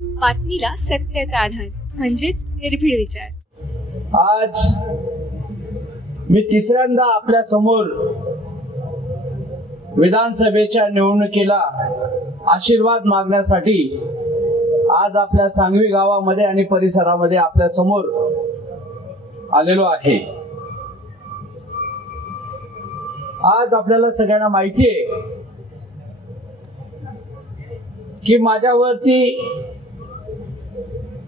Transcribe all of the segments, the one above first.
बातमीला सत्याचा आधार म्हणजेच निर्भीड विचार. आज मी तिसऱ्यांदा आपल्या समोर विधानसभेच्या निवडणुकीला आशीर्वाद मागण्यासाठी आज आपल्या सांगवी गावामध्ये आणि परिसरामध्ये आपल्या समोर आलेलो आहे. आज आपल्याला सगळ्यांना माहिती आहे की माझ्यावरती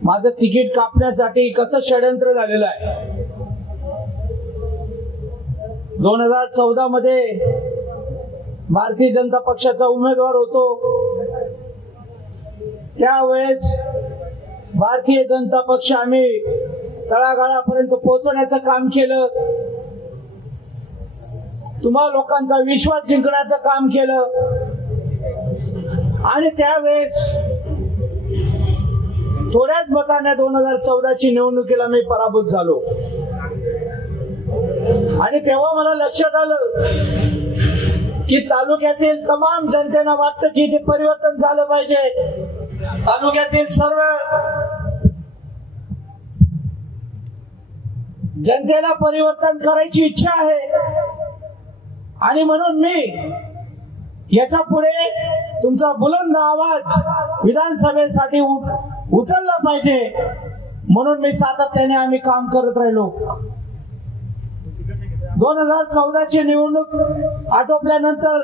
माझं तिकीट कापण्यासाठी कसं षडयंत्र झालेलं आहे. 2014 मध्ये भारतीय जनता पक्षाचा उमेदवार होतो. त्यावेळेस भारतीय जनता पक्ष आम्ही तळागाळापर्यंत पोहोचवण्याचं काम केलं. तुम्हा लोकांचा विश्वास जिंकण्याचं काम केलं आणि त्यावेळेस थोड्याच मताने 2014ची निवडणुकीला मी पराभूत झालो. आणि तेव्हा मला लक्षात आलं की तालुक्यातील तमाम जनतेला वाटतं की ते परिवर्तन झालं पाहिजे. तालुक्यातील सर्व जनतेला परिवर्तन करायची इच्छा आहे आणि म्हणून मी याच्या पुढे तुमचा बुलंद आवाज विधानसभेसाठी उचलला पाहिजे म्हणून मी सातत्याने आम्ही काम करत राहिलो. 2014ची निवडणूक आटोपल्यानंतर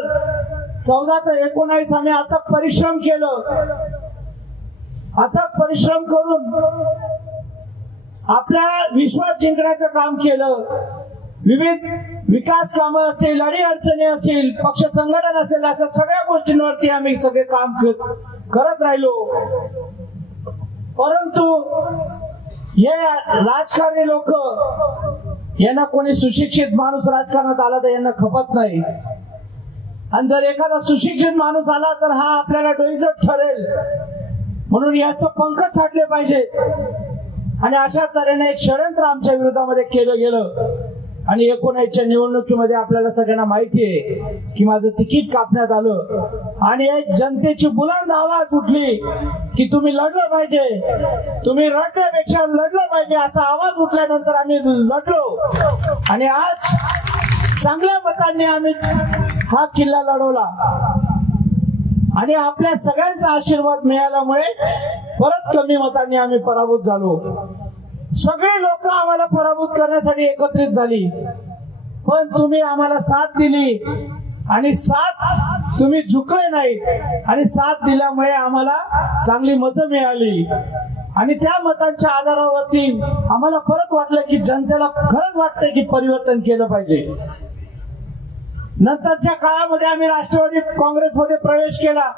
14 ते 19 आम्ही अथक परिश्रम केलं. अथक परिश्रम करून आपल्या विश्वास जिंकण्याचं काम केलं. विविध विकास कामं असेल, अडीअडचणी असेल, पक्ष संघटन असेल, अशा सगळ्या गोष्टींवरती आम्ही सगळे काम करत राहिलो. परंतु हे राजकारणी लोक यांना कोणी सुशिक्षित माणूस राजकारणात आला तर यांना खपत नाही. आणि जर एखादा सुशिक्षित माणूस आला तर हा आपल्याला डोईजट ठरेल म्हणून याचं पंख छाटले पाहिजे. आणि अशा तऱ्हेने एक षडयंत्र आमच्या विरोधामध्ये केलं गेलं. आणि 19च्या निवडणुकीमध्ये आपल्याला सगळ्यांना माहिती आहे की माझं तिकीट कापण्यात आलं आणि एक जनतेची बुलंद आवाज उठली की तुम्ही लढलं पाहिजे, तुम्ही रडण्यापेक्षा लढलं पाहिजे असा आवाज उठल्यानंतर आम्ही लढलो. आणि आज चांगल्या मतांनी आम्ही हा किल्ला लढवला आणि आपल्या सगळ्यांचा आशीर्वाद मिळाल्यामुळे परत कमी मतांनी आम्ही पराभूत झालो. सगळे लोक आम्हाला पराभूत करण्यासाठी एकत्रित झाली पण तुम्ही आम्हाला साथ दिली आणि साथ तुम्ही झुकले नाही आणि साथ दिल्यामुळे आम्हाला चांगली मतं मिळाली. आणि त्या मतांच्या आधारावरती आम्हाला परत वाटलं की जनतेला खरंच वाटतंय की परिवर्तन केलं पाहिजे. नंतरच्या काळामध्ये आम्ही राष्ट्रवादी काँग्रेसमध्ये प्रवेश केला.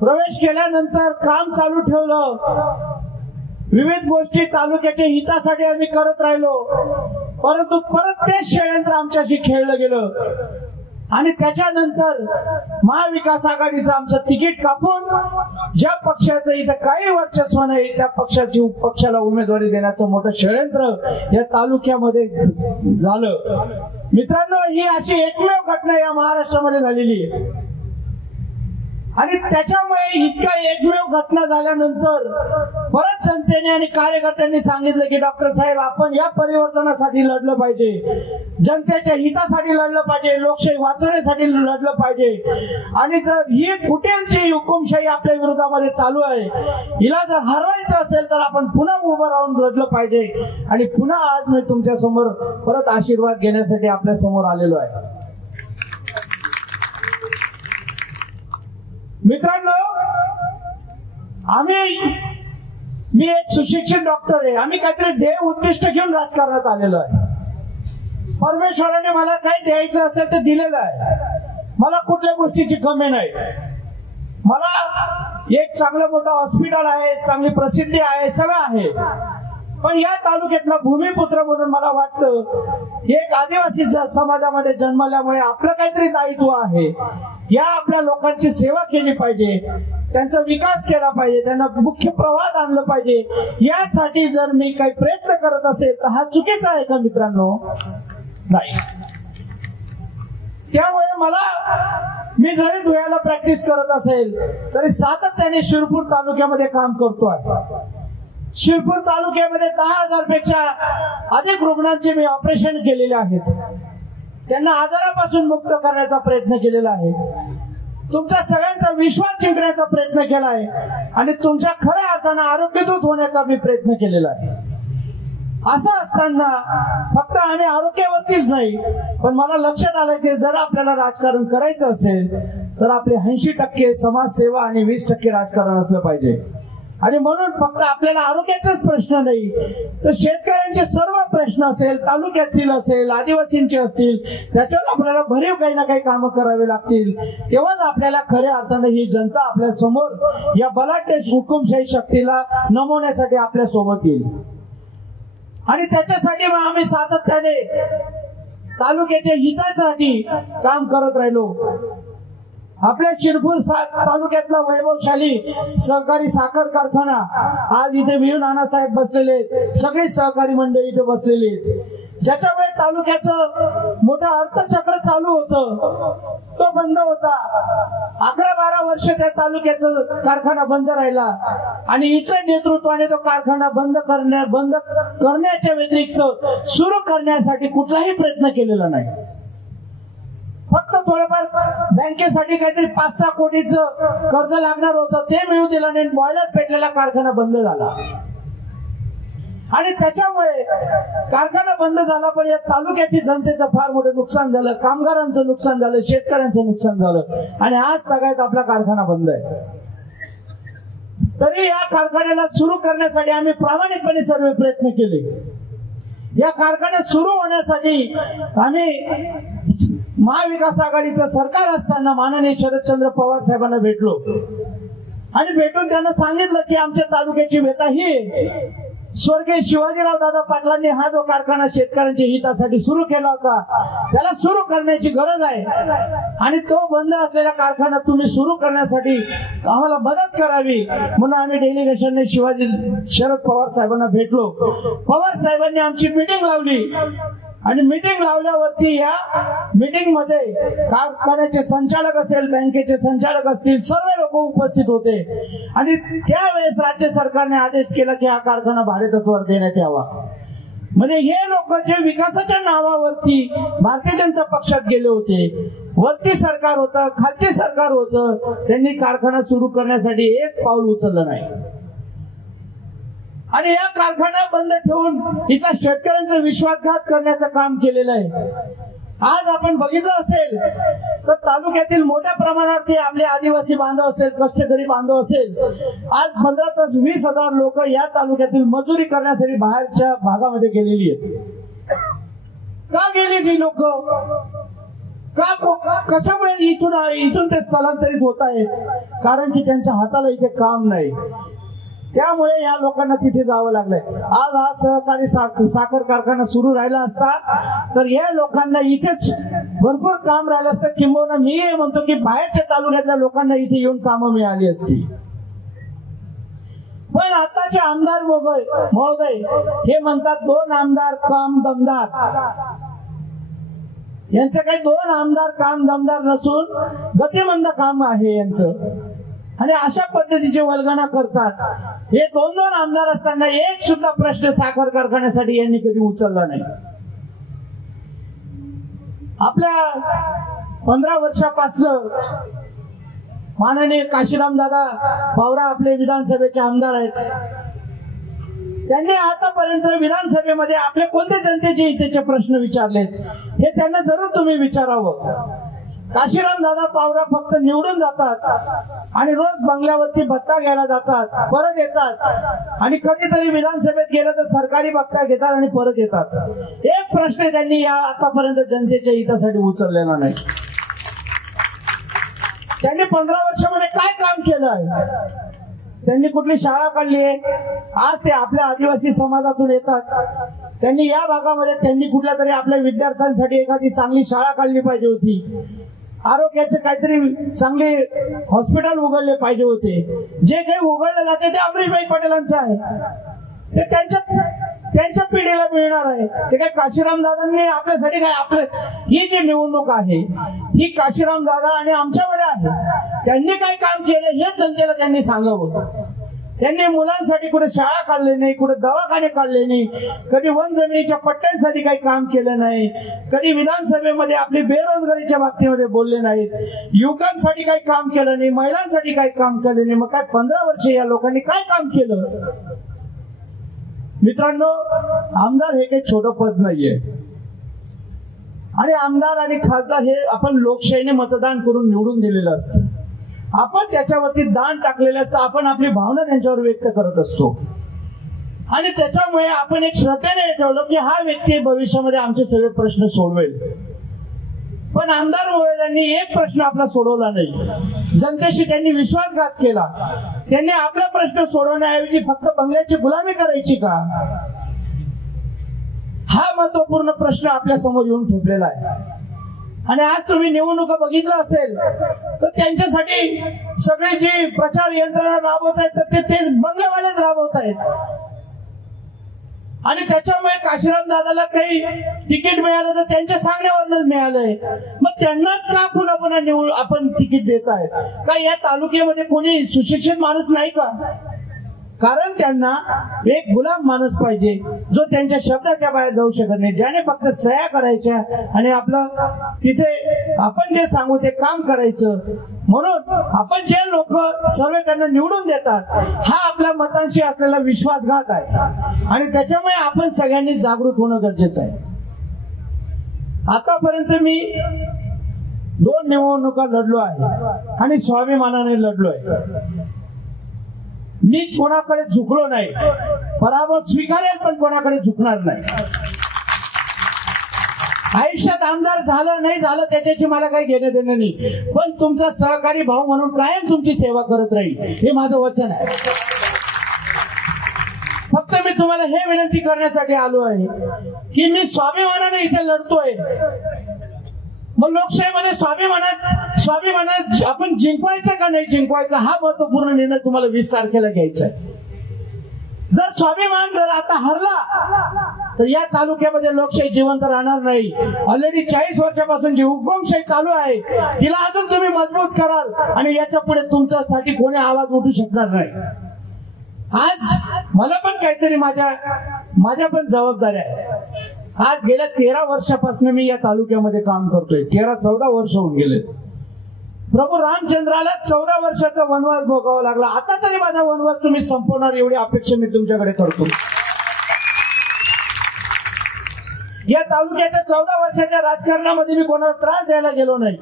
प्रवेश केल्यानंतर काम चालू ठेवलं. विविध गोष्टी तालुक्याच्या हितासाठी आम्ही करत राहिलो. परंतु परत तेच षडयंत्र आमच्याशी खेळलं गेलं आणि त्याच्यानंतर महाविकास आघाडीचं आमचं तिकीट कापून ज्या पक्षाचं इथं काही वर्चस्व नाही त्या पक्षाला उमेदवारी देण्याचं मोठं षडयंत्र या तालुक्यामध्ये झालं. मित्रांनो, ही अशी एकमेव घटना या महाराष्ट्रामध्ये झालेली आहे. आणि त्याच्यामुळे इतका एकमेव घटना झाल्यानंतर परत जनतेने आणि कार्यकर्त्यांनी सांगितलं की डॉक्टर साहेब आपण या परिवर्तनासाठी लढलं पाहिजे, जनतेच्या हितासाठी लढलं पाहिजे, लोकशाही वाचवण्यासाठी लढलं पाहिजे. आणि जर ही कुठेलची हुकुमशाही आपल्या विरोधामध्ये चालू आहे हिला जर हरवायचं असेल तर आपण पुन्हा उभं राहून लढलं पाहिजे. आणि पुन्हा आज मी तुमच्या समोर परत आशीर्वाद घेण्यासाठी आपल्या समोर आलेलो आहे. मित्रांनो, मी एक सुशिक्षित डॉक्टर आहे. आम्ही काहीतरी ध्येय उद्दिष्ट घेऊन राजकारणात आलेलो आहे. परमेश्वराने मला काही द्यायचं असेल तर दिलेलं आहे. मला कुठल्या गोष्टीची कमी नाही. मला एक चांगलं मोठं हॉस्पिटल आहे, चांगली प्रसिद्धी आहे, सगळं आहे. पण या तालुक्यातला भूमिपुत्र म्हणून मला वाटतं एक आदिवासी समाजामध्ये जन्मल्यामुळे आपलं काहीतरी दायित्व आहे. या आपल्या लोकांची सेवा केली पाहिजे, त्यांचा विकास केला पाहिजे, त्यांना मुख्य प्रवाहात आणलं पाहिजे. यासाठी जर मी काही प्रयत्न करत असेल तर हा चुकीचा आहे का मित्रांनो? नाही. त्यामुळे मला मी जरी धुळ्याला प्रॅक्टिस करत असेल तरी सातत्याने शिरपूर तालुक्यामध्ये काम करतोय. शिरपूर तालुक्यामध्ये 10,000 पेक्षा अधिक रुग्णांचे मी ऑपरेशन केलेले आहेत. त्यांना आजारापासून मुक्त करण्याचा प्रयत्न केलेला आहे. तुमचा सगळ्यांचा विश्वास जिंकण्याचा प्रयत्न केला आहे आणि तुमच्या खऱ्या अर्थानं आरोग्यदूत होण्याचा मी प्रयत्न केलेला आहे. असं असताना फक्त आम्ही आरोग्यावरतीच नाही, पण मला लक्षात आलं की जर आपल्याला राजकारण करायचं असेल तर आपले 80% समाजसेवा आणि 20% राजकारण असलं पाहिजे. आणि म्हणून फक्त आपल्याला आरोग्याचाच प्रश्न नाही तर शेतकऱ्यांचे सर्व प्रश्न असेल, तालुक्यातील असेल, आदिवासींचे असतील, त्याच्यावर आपल्याला भरीव काही ना काही कामं करावे लागतील. तेव्हाच आपल्याला खऱ्या अर्थाने ही जनता आपल्या समोर या बलाढ्य हुकुमशाही शक्तीला नमवण्यासाठी आपल्या सोबत येईल. आणि त्याच्यासाठी आम्ही सातत्याने तालुक्याच्या हितासाठी काम करत राहिलो. आपल्या शिरपूर तालुक्यातला वैभवशाली सहकारी साखर कारखाना आज इथे वीर नानासाहेब बसलेले आहेत, सगळी सहकारी मंडळी इथे बसलेली आहेत. ज्याच्यामुळे तालुक्याचं मोठं अर्थचक्र चालू होतं तो बंद होता. 11-12 वर्ष त्या तालुक्याचं कारखाना बंद राहिला आणि इथल्या नेतृत्वाने तो कारखाना बंद करण्याच्या व्यतिरिक्त सुरू करण्यासाठी कुठलाही प्रयत्न केलेला नाही. फक्त थोडंफार बँकेसाठी काहीतरी 5-6 कोटीचं कर्ज लागणार होतं ते मिळू दिलं नाही. बॉयलर पेटलेला कारखाना बंद झाला आणि त्याच्यामुळे कारखाना बंद झाला, पण या तालुक्याची जनतेचं फार मोठं नुकसान झालं, कामगारांचं नुकसान झालं, शेतकऱ्यांचं नुकसान झालं आणि आज सगळ्यात आपला कारखाना बंद आहे. तरी या कारखान्याला सुरू करण्यासाठी आम्ही प्रामाणिकपणे सर्व प्रयत्न केले. या कारखान्यात सुरू होण्यासाठी आम्ही महाविकास आघाडीचं सरकार असताना माननीय शरदचंद्र पवार साहेबांना भेटलो आणि भेटून त्यांना सांगितलं की आमच्या तालुक्याची व्यथा ही स्वर्गीय शिवाजीराव दादा पाटलांनी हा जो कारखाना शेतकऱ्यांच्या हितासाठी सुरू केला होता त्याला सुरू करण्याची गरज आहे आणि तो बंद असलेला कारखाना तुम्ही सुरू करण्यासाठी आम्हाला मदत करावी म्हणून आम्ही डेलिगेशनने शरद पवार साहेबांना भेटलो. पवार साहेबांनी आमची मीटिंग लावली आणि मीटिंग लावल्यावरती या मीटिंग मध्ये कारखान्याचे संचालक असेल, बँकेचे संचालक असतील, सर्व लोक उपस्थित होते आणि त्यावेळेस राज्य सरकारने आदेश केला की हा कारखाना भाडेतत्वावर देण्यात यावा. म्हणजे हे लोक जे विकासाच्या नावावरती भारतीय जनता पक्षात गेले होते, वरती सरकार होतं, खालती सरकार होतं, त्यांनी कारखाना सुरू करण्यासाठी एक पाऊल उचललं नाही आणि या कारखाना बंद ठेवून इथल्या शेतकऱ्यांचा विश्वासघात करण्याचं काम केलेलं आहे. आज आपण बघितलं असेल तर तालुक्यातील मोठ्या प्रमाणावरती आपले आदिवासी बांधव असेल, कष्टकरी बांधव असेल, आज 15 ते 20,000 लोक या तालुक्यातील मजुरी करण्यासाठी बाहेरच्या भागामध्ये गेलेली आहेत. का गेली ती लोक? कशामुळे इथून ते स्थलांतरित होत आहेत? कारण की त्यांच्या हाताला इथे काम नाही, त्यामुळे या लोकांना तिथे जावं लागलंय. आज हा सहकारी साखर कारखाना सुरू राहिला असता तर या लोकांना इथेच भरपूर काम राहिलं असतं, किंबहुना मी म्हणतो की बाहेरच्या तालुक्यातल्या लोकांना इथे येऊन कामं मिळाली असती. पण आताचे आमदार महोदय हे म्हणतात 2 आमदार काम दमदार. यांचं काही 2 आमदार काम दमदार नसून गतिमंद काम आहे यांचं आणि अशा पद्धतीचे वल्गना करतात. हे 2 आमदार असताना एक सुद्धा प्रश्न साखर कारखान्यासाठी यांनी कधी उचलला नाही. आपल्या 15 वर्षापासून माननीय काशीराम दादा पावरा आपले विधानसभेचे आमदार आहेत. त्यांनी आतापर्यंत विधानसभेमध्ये आपले कोणते जनतेचे हिताचे प्रश्न विचारलेत हे त्यांना जरूर तुम्ही विचारावं. काशीराम दादा पावरा फक्त निवडून जातात आणि रोज बंगल्यावरती भत्ता घ्यायला जातात, परत येतात आणि कधीतरी विधानसभेत गेलं तर सरकारी भत्ता घेतात आणि परत येतात. एक प्रश्न त्यांनी या आतापर्यंत जनतेच्या हितासाठी उचललेला नाही. त्यांनी 15 वर्षामध्ये काय काम केलं आहे? त्यांनी कुठली शाळा काढली आहे? आज ते आपल्या आदिवासी समाजातून येतात. त्यांनी या भागामध्ये त्यांनी कुठल्या तरी आपल्या विद्यार्थ्यांसाठी एखादी चांगली शाळा काढली पाहिजे होती. आरोग्याचे काहीतरी चांगले हॉस्पिटल उघडले पाहिजे होते. जे काही उघडले जाते ते अमरीशभाई पटेलांचं आहे. ते त्यांच्या पिढीला मिळणार आहे. ते काय काशीराम दादांनी आपल्यासाठी काय आपलं ही जी निवडणूक आहे ही काशीराम दादा आणि आमच्यामध्ये आहे. त्यांनी काय काम केलं हे जनतेला त्यांनी सांगावं. त्यांनी मुलांसाठी कुठे शाळा काढले नाही, कुठे दवाखाने काढले नाही, कधी वन जमिनीच्या पट्ट्यांसाठी काही काम केलं नाही, कधी विधानसभेमध्ये आपली बेरोजगारीच्या बाबतीमध्ये बोलले नाहीत, युवकांसाठी काही काम केलं नाही, महिलांसाठी काही काम केलं नाही. मग काय 15 वर्ष या लोकांनी काय काम केलं? मित्रांनो, आमदार हे काही छोटं पद नाहीये आणि आमदार आणि खासदार हे आपण लोकशाहीने मतदान करून निवडून दिलेलं असतं. आपण त्याच्यावरती दान टाकलेलं असतं. आपण आपली भावना त्यांच्यावर व्यक्त करत असतो आणि त्याच्यामुळे आपण एक श्रद्धेने ठेवलं की हा व्यक्ती भविष्यामध्ये आमचे सगळे प्रश्न सोडवेल. पण आमदार त्यांनी एक प्रश्न आपला सोडवला नाही. जनतेशी त्यांनी विश्वासघात केला. त्यांनी आपला प्रश्न सोडवण्याऐवजी फक्त बंगल्याची गुलामी करायची का, हा महत्वपूर्ण प्रश्न आपल्या समोर येऊन ठेवलेला आहे. आणि आज तुम्ही निवडणुका बघितलं असेल तर त्यांच्यासाठी सगळे जी प्रचार यंत्रणा राबवत आहेत तर ते बंगल्यावालेच राबवत आहेत. आणि त्याच्यामुळे काशीराम दादाला काही तिकीट मिळालं तर त्यांच्या सांगण्यावरच मिळालंय. मग त्यांनाच का पुन्हा पुन्हा निवड आपण तिकीट देत आहेत का? या तालुक्यामध्ये कोणी सुशिक्षित माणूस नाही का? कारण त्यांना एक गुलाम माणूस पाहिजे जो त्यांच्या शब्दाच्या बाहेर जाऊ शकत नाही, ज्याने फक्त सह्या करायच्या आणि आपलं तिथे आपण जे सांगू ते काम करायचं. म्हणून आपण जे लोक सर्व त्यांना निवडून देतात हा आपल्या मतांशी असलेला विश्वासघात आहे आणि त्याच्यामुळे आपण सगळ्यांनी जागृत होणं गरजेचं आहे. आतापर्यंत मी 2 निवडणुका लढलो आहे आणि स्वाभिमानाने लढलो आहे. मी कोणाकडे झुकलो नाही. पराभव स्वीकारेल पण कोणाकडे झुकणार नाही. आयुष्यात आमदार झालं नाही झालं त्याच्याशी मला काही घेणं देणं नाही, पण तुमचा सहकारी भाऊ म्हणून कायम तुमची सेवा करत राहील हे माझं वचन आहे. फक्त मी तुम्हाला हे विनंती करण्यासाठी आलो आहे की मी स्वाभिमानाने इथे लढतोय. मग लोकशाहीमध्ये स्वाभिमानात आपण जिंकवायचा का नाही जिंकवायचा हा महत्वपूर्ण निर्णय तुम्हाला 20 तारखेला घ्यायचा आहे. जर स्वाभिमान जर आता हरला तर या तालुक्यामध्ये लोकशाही जिवंत राहणार नाही. ऑलरेडी 40 वर्षापासून जी हुकुमशाही चालू आहे तिला अजून तुम्ही मजबूत कराल आणि याच्या पुढे तुमच्यासाठी कोणी आवाज उठू शकणार नाही. आज मला पण काहीतरी माझ्या पण जबाबदाऱ्या आहे. आज गेल्या 13 वर्षापासून मी या तालुक्यामध्ये काम करतोय. 13-14 वर्ष होऊन गेले. प्रभू रामचंद्राला 14 वर्षाचा वनवास भोगावा लागला. आता तरी माझा वनवास तुम्ही संपवणार एवढी अपेक्षा मी तुमच्याकडे करतो. या तालुक्याच्या 14 वर्षाच्या राजकारणामध्ये मी कोणाला त्रास द्यायला गेलो नाही.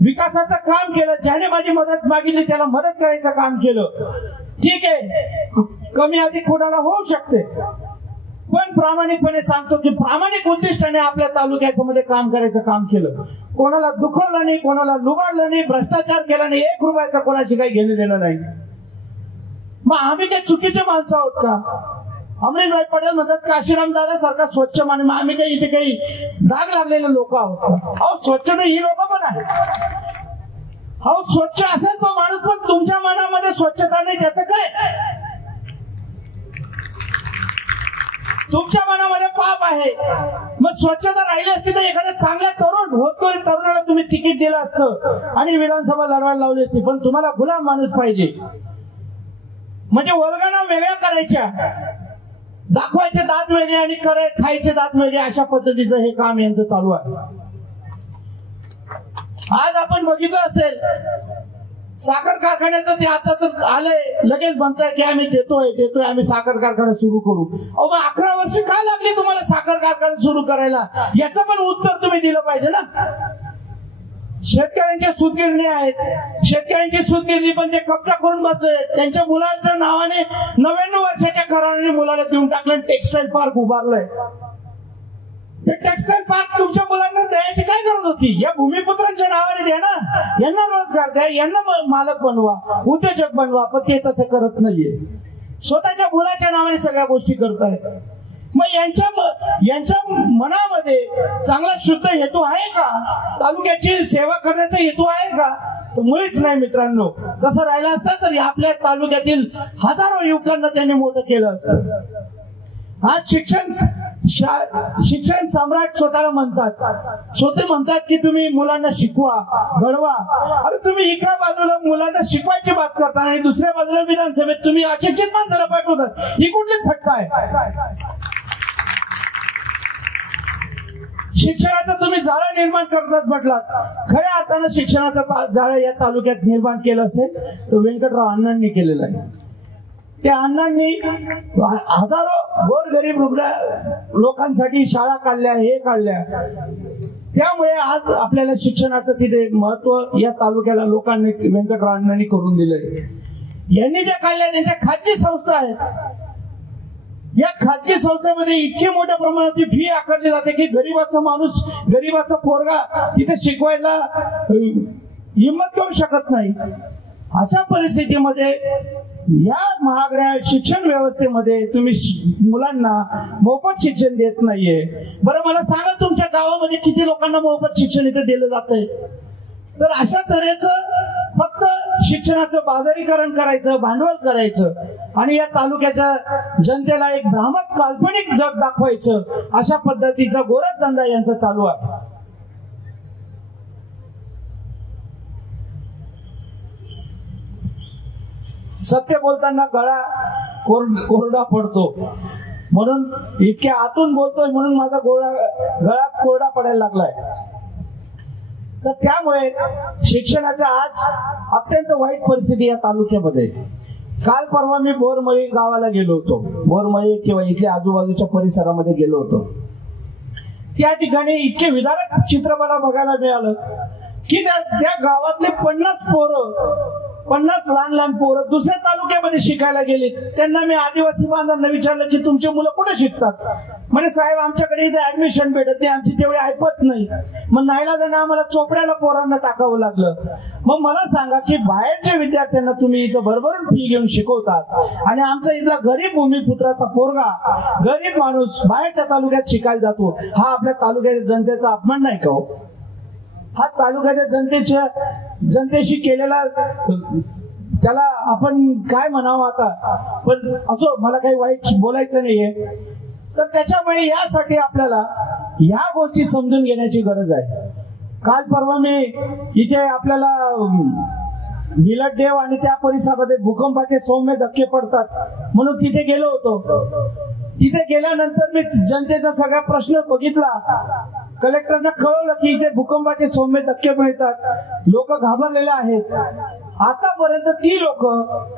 विकासाचं काम केलं. ज्याने माझी मदत मागितली त्याला मदत करायचं काम केलं. ठीक आहे, कमी अधिक कोणाला होऊ शकते, पण प्रामाणिकपणे सांगतो की प्रामाणिक उद्दिष्टाने आपल्या तालुक्यामध्ये काम करायचं काम केलं. कोणाला दुखवलं नाही, कोणाला लुबाडलं नाही, भ्रष्टाचार केला नाही, 1 रुपयाचं कोणाशी काही घेणं देणं नाही. मग आम्ही काही चुकीचे माणसं आहोत का? अमरीशभाई पटेल म्हणतात काशीराम दादा सारखा स्वच्छ माणूस, आम्ही काही इथे काही डाग लागलेले लोक आहोत का? अहो स्वच्छ नाही ही लोक पण आहेत. अहो स्वच्छ असेल तो माणूस पण तुमच्या मनामध्ये स्वच्छता नाही त्याचं काय? तुमच्या मनामध्ये पाप आहे. मग स्वच्छता राहिली असती तर एखाद्या चांगल्या तरुणाला तुम्ही तिकीट दिलं असतं आणि विधानसभा लढवायला लावली असती. पण तुम्हाला गुलाम माणूस पाहिजे. म्हणजे वल्गना वेगळ्या करायच्या, दाखवायचे दात वेगळे आणि खायचे दात वेगळे, अशा पद्धतीचं हे काम यांचं चालू आहे. आज आपण बघितलं असेल साखर कारखान्याचं ते आता तर आलंय, लगेच म्हणताय की आम्ही देतोय आम्ही साखर कारखाना सुरू करू. अहो मग 11 वर्ष का लागली तुम्हाला साखर कारखाना सुरू करायला? याचं पण उत्तर तुम्ही दिलं पाहिजे ना. शेतकऱ्यांच्या सूतगिरणी आहेत. शेतकऱ्यांची सूतगिरणी पण ते कब्जा करून बसले. त्यांच्या मुलाच्या नावाने 99 वर्षाच्या कराराने मुलाला देऊन टाकलं. टेक्सटाईल पार्क उभारलंय. ते टेक्सटाईल पार्क तुमच्या मुलांना द्यायची काय गरज होती? या भूमिपुत्रांच्या नावाने द्या ना. यांना रोजगार द्या, यांना मालक बनवा, उद्योजक बनवा. पण ते तसं करत नाहीये. स्वतःच्या मुलाच्या नावाने सगळ्या गोष्टी करतायत. मग यांच्या मनामध्ये चांगला शुद्ध हेतू आहे का? तालुक्याची सेवा करण्याचा हेतू आहे का? तर मुळीच नाही मित्रांनो. तसं राहिलं असतं तर आपल्या तालुक्यातील हजारो युवकांना त्यांनी मोठं केलं असतं. आज शिक्षण सम्राट स्वतःला म्हणतात, स्वतः म्हणतात की तुम्ही मुलांना शिकवा, घडवा. अरे तुम्ही एका बाजूला मुलांना शिकवायची बात करता आणि दुसऱ्या बाजूला विधानसभेत तुम्ही अशिक्षित माणसाला पाठवतात. ही कुठली थट्टा आहे? शिक्षणाचं तुम्ही जाळं निर्माण करतात म्हटलात. खऱ्या अर्थानं शिक्षणाचं जाळं या तालुक्यात निर्माण केलं असेल तर व्यंकटराव अण्णांनी केलेलं आहे. त्या अण्णांनी हजारो गोरगरीब लोकांसाठी शाळा काढल्या, हे काढल्या. त्यामुळे आज आपल्याला शिक्षणाचं तिथे महत्व या तालुक्याला लोकांनी, व्यंकटराव अण्णांनी करून दिलंय. यांनी ज्या काढल्या त्यांच्या खाजगी संस्था आहेत. या खाजगी संस्थेमध्ये इतके मोठ्या प्रमाणात फी आकारली जाते की गरीबाचा माणूस, गरीबाचा पोरगा तिथे शिकवायला हिंमत करू शकत नाही. अशा परिस्थितीमध्ये या महागड्या शिक्षण व्यवस्थेमध्ये तुम्ही मुलांना मोफत शिक्षण देत नाहीये. बरं मला सांगा, तुमच्या गावामध्ये किती लोकांना मोफत शिक्षण इथे दिलं जातंय? तर अशा तऱ्हेचं फक्त शिक्षणाचं बाजारीकरण करायचं, भांडवल करायचं आणि या तालुक्याच्या जनतेला एक भ्रामक काल्पनिक जग दाखवायचं, अशा पद्धतीचा गोरखधंदा यांचा चालू आहे. सत्य बोलताना गळा कोरडा पडतो, म्हणून इतक्या आतून बोलतोय म्हणून माझा गळा कोरडा पडायला लागलाय. तर त्यामुळे शिक्षणाच्या आज अत्यंत वाईट परिस्थिती या तालुक्यामध्ये. काल परवा मी बोरमळी गावाला गेलो होतो, बोरमळी किंवा इथल्या आजूबाजूच्या परिसरामध्ये गेलो होतो. त्या ठिकाणी इतके विदारक चित्र मला बघायला मिळालं की त्या गावातले 50 लहान पोरं दुसऱ्या तालुक्यामध्ये शिकायला गेले. त्यांना मी आदिवासी बांधवांना विचारलं की तुमची मुलं कुठे शिकतात? म्हणे साहेब आमच्याकडे इथे ऍडमिशन भेटत नाही, आमची तेवढी ऐपत नाही. मग नाईलाजाने आम्हाला चोपड्याला पोरांना टाकावं लागलं. मग मला सांगा की बाहेरच्या विद्यार्थ्यांना तुम्ही इथं भरभरून फी घेऊन शिकवतात आणि आमचा इथला गरीब भूमिपुत्राचा पोरगा, गरीब माणूस बाहेरच्या तालुक्यात शिकायला जातो. हा आपल्या तालुक्याच्या जनतेचा अपमान नाही का हो? हा तालुक्याच्या जनतेशी केलेला, त्याला आपण काय म्हणावं आता, पण असो, मला काही वाईट बोलायचं नाहीये. तर त्याच्यामुळे यासाठी आपल्याला या गोष्टी समजून घेण्याची गरज आहे. काल परवा मी इथे आपल्याला मिलटदेव आणि त्या परिसरामध्ये भूकंपाचे सौम्य धक्के पडतात म्हणून तिथे गेलो होतो. तिथे गेल्यानंतर मी जनतेचा सगळा प्रश्न बघितला. कलेक्टरना कळवलं की इथे भूकंपाचे सौम्य धक्के मिळतात, लोक घाबरलेले आहेत. आतापर्यंत ती लोक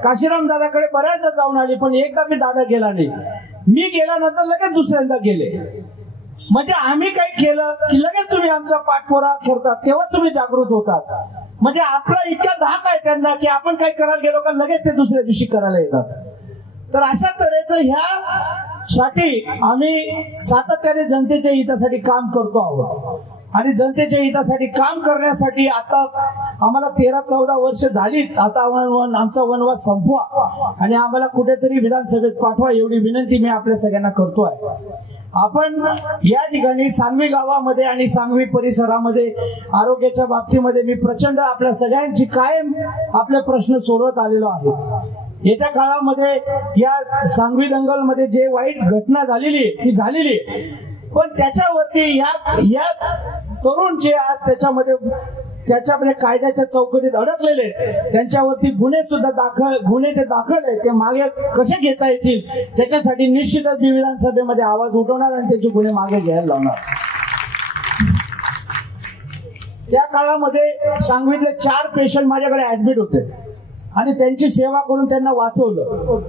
काशीराम दादाकडे बऱ्याचदा जाऊन आली, पण एकदा मी दादा गेला नाही. मी गेल्यानंतर लगेच दुसऱ्यांदा गेले. म्हणजे आम्ही काही केलं की लगेच तुम्ही आमचा पाठपुरावा करतात, तेव्हा तुम्ही जागृत होतात. म्हणजे आपला इतका धाक आहे त्यांना की आपण काही करायला गेलो का लगेच ते दुसऱ्या दिवशी करायला येतात. तर अशा तऱ्हेचं ह्या साठी आम्ही सातत्याने जनतेच्या हितासाठी काम करतो आहोत. आणि जनतेच्या हितासाठी काम करण्यासाठी आता आम्हाला 13-14 वर्ष झालीत. आता आमचा वनवास संपवा आणि आम्हाला कुठेतरी विधानसभेत पाठवा, एवढी विनंती मी आपल्या सगळ्यांना करतोय. आपण या ठिकाणी सांगवी गावामध्ये आणि सांगवी परिसरामध्ये आरोग्याच्या बाबतीमध्ये मी प्रचंड आपल्या सगळ्यांची कायम आपले प्रश्न सोडवत आलेलो आहे. येत्या काळामध्ये या सांगवी दंगलमध्ये जे वाईट घटना झालेली ती झालेली, पण त्याच्यावरती या तरुण जे आज त्याच्यामध्ये कायद्याच्या चौकटीत अडकलेले, त्यांच्यावरती गुन्हे जे दाखल आहेत ते मागे कसे घेता येतील त्याच्यासाठी निश्चितच मी विधानसभेमध्ये आवाज उठवणार आणि त्याचे गुन्हे मागे घ्यायला लावणार. त्या काळामध्ये सांगवीतले 4 पेशंट माझ्याकडे ऍडमिट होते आणि त्यांची सेवा करून त्यांना वाचवलं.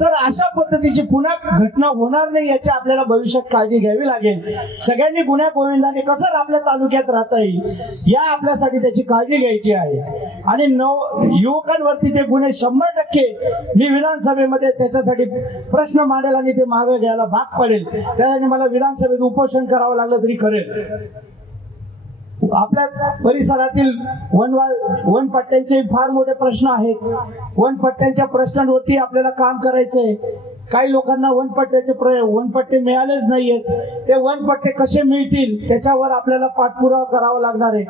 तर अशा पद्धतीची पुन्हा घटना होणार नाही याची आपल्याला भविष्यात काळजी घ्यावी लागेल. सगळ्यांनी गुन्ह्या गोविंदाने कसं आपल्या तालुक्यात राहता येईल या आपल्यासाठी त्याची काळजी घ्यायची आहे. आणि युवकांवरती ते गुन्हे 100% मी विधानसभेमध्ये त्याच्यासाठी प्रश्न मांडेल आणि ते मागे घ्यायला भाग पडेल. त्यासाठी मला विधानसभेत उपोषण करावं लागलं तरी करेल. आपल्या परिसरातील वनपट्ट्यांचे फार मोठे प्रश्न आहेत. वनपट्ट्यांच्या प्रश्नांवरती आपल्याला काम करायचंय. काही लोकांना वनपट्टे मिळालेच नाहीयेत. ते वनपट्टे कसे मिळतील त्याच्यावर आपल्याला पाठपुरावा करावा लागणार आहे.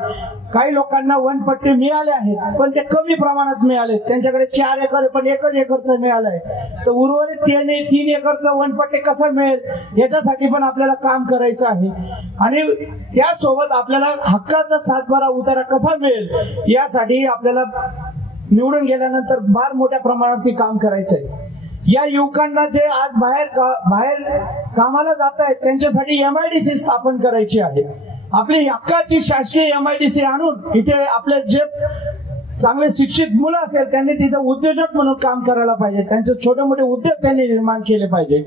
काही लोकांना वनपट्टे मिळाले आहेत पण ते कमी प्रमाणात मिळाले. त्यांच्याकडे 4 एकर आहे पण 1 एकरचं मिळालंय. तर उर्वरित 3 एकरचं वनपट्टे कसं मिळेल याच्यासाठी पण आपल्याला काम करायचं आहे. आणि त्यासोबत आपल्याला हक्काचा 7/12 उतारा कसा मिळेल यासाठी आपल्याला निवडून गेल्यानंतर फार मोठ्या प्रमाणावरती काम करायचंय. या युवकांना जे आज बाहेर कामाला जात आहेत त्यांच्यासाठी MIDC स्थापन करायची आहे. आपली हक्काची शासकीय MIDC आणून इथे आपले जे चांगले शिक्षित मुलं असेल त्यांनी तिथे उद्योजक म्हणून काम करायला पाहिजे. त्यांचे छोटे मोठे उद्योग त्यांनी निर्माण केले पाहिजे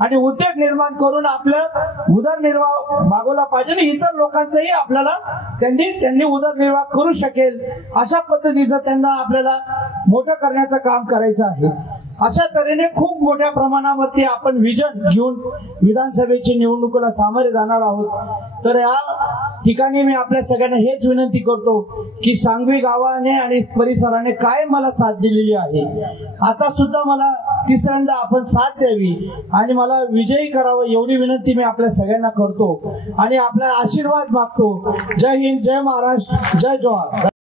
आणि उद्योग निर्माण करून आपलं उदरनिर्वाह भागवला पाहिजे आणि इतर लोकांचाही आपल्याला त्यांनी उदरनिर्वाह करू शकेल अशा पद्धतीचं त्यांना आपल्याला मोठं करण्याचं काम करायचं आहे. अशा तऱ्हेने खूप मोठ्या प्रमाणावरती आपण विजन घेऊन विधानसभेची निवडणुकीला सामोरे जाणार आहोत. तर या ठिकाणी मी आपल्या सगळ्यांना हेच विनंती करतो की सांगवी गावाने आणि परिसराने काय मला साथ दिलेली आहे. आता सुद्धा मला तिसऱ्यांदा आपण साथ द्यावी आणि मला विजयी करावं एवढी विनंती मी आपल्या सगळ्यांना करतो आणि आपला आशीर्वाद मागतो. जय हिंद, जय महाराष्ट्र, जय जोहार.